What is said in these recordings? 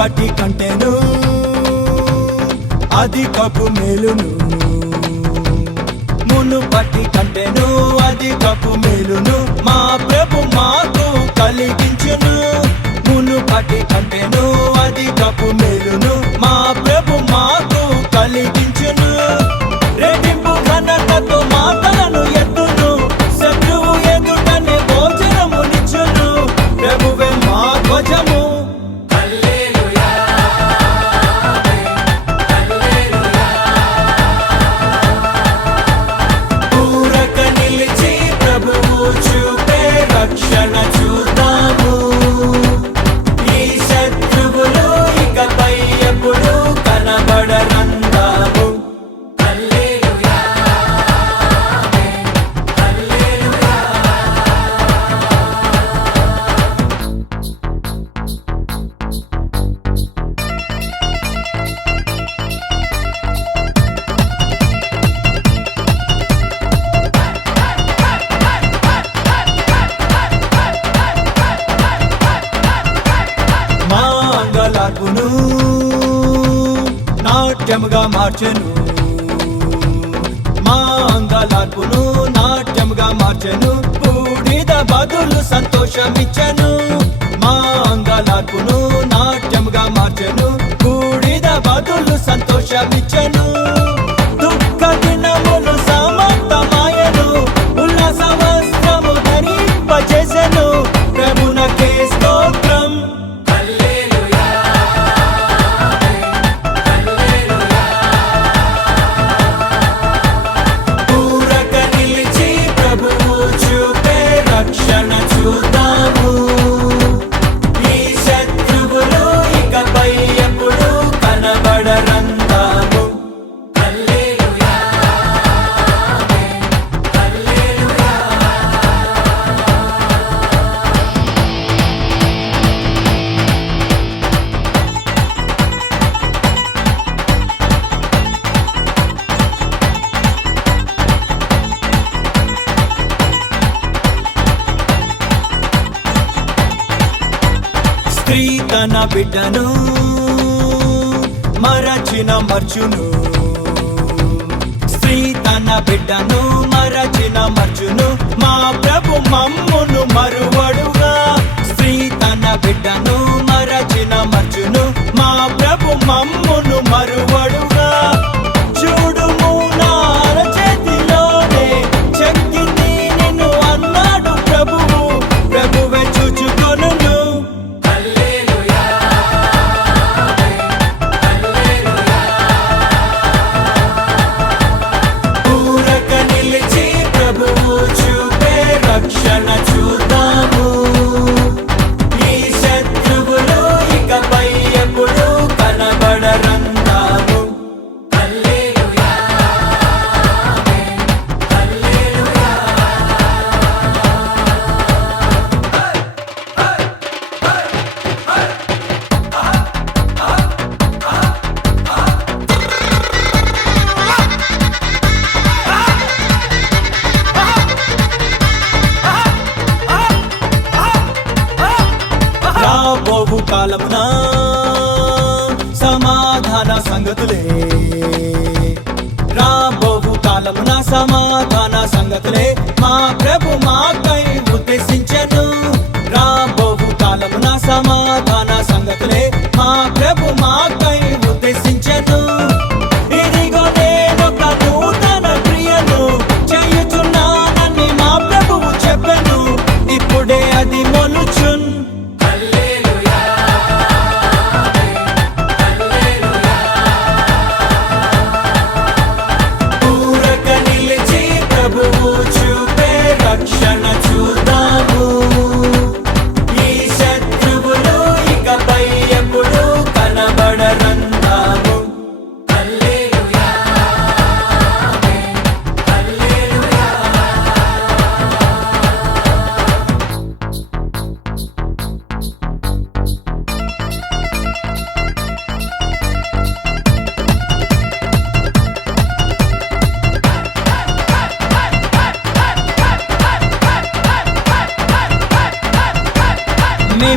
కటి కంటేను అది కపు మేలును. మునుపటి అది కపు మేలును. మా ప్రభు మాకు కలిగించును. మునుపటి కంటేను అది కపు మేలు i'm Bada మార్చెను. మా అంగలార్పును నాట్యముగా మార్చెను. బూడిద బదులు సంతోషమిచ్చను. మా అంగలార్పును నాట్యముగా మార్చెను. తన బిడ్డను మరచిన మర్చును. స్త్రీ తన బిడ్డను మరచిన మర్చును. మా ప్రభు మమ్మును మరువడుగా. స్త్రీ తన బిడ్డను మరచిన మర్చును. మా ప్రభు మమ్మును సమాధాన సంగతులే.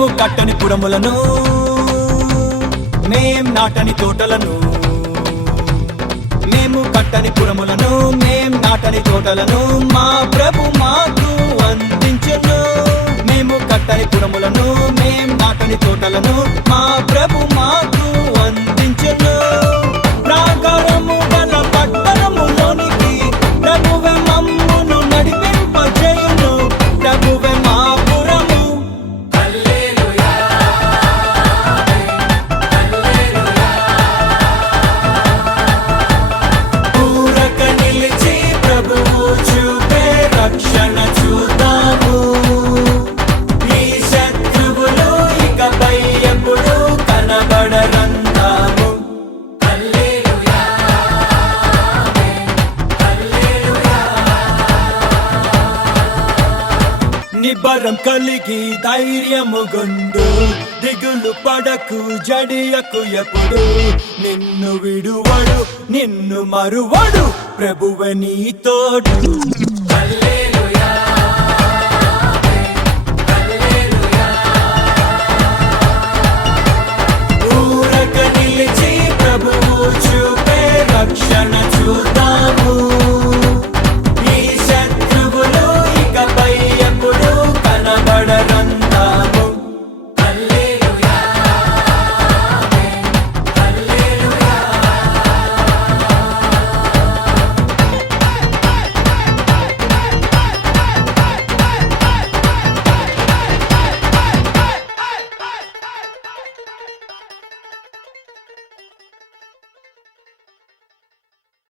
మేము కట్టని పురములను మేం నాటని తోటలను. మేము కట్టని పురములను మేం నాటని తోటలను మా ప్రభు మాకు అందించను. మేము కట్టని పురములను మేం నాటని తోటలను మా ప్రభు మాకు అందించను. నిబ్బరం కలిగి ధైర్యము గుండు. దిగులు పడకు జడియకు ఎప్పుడు. నిన్ను విడువడు నిన్ను మరువడు ప్రభువ నీ తోడు.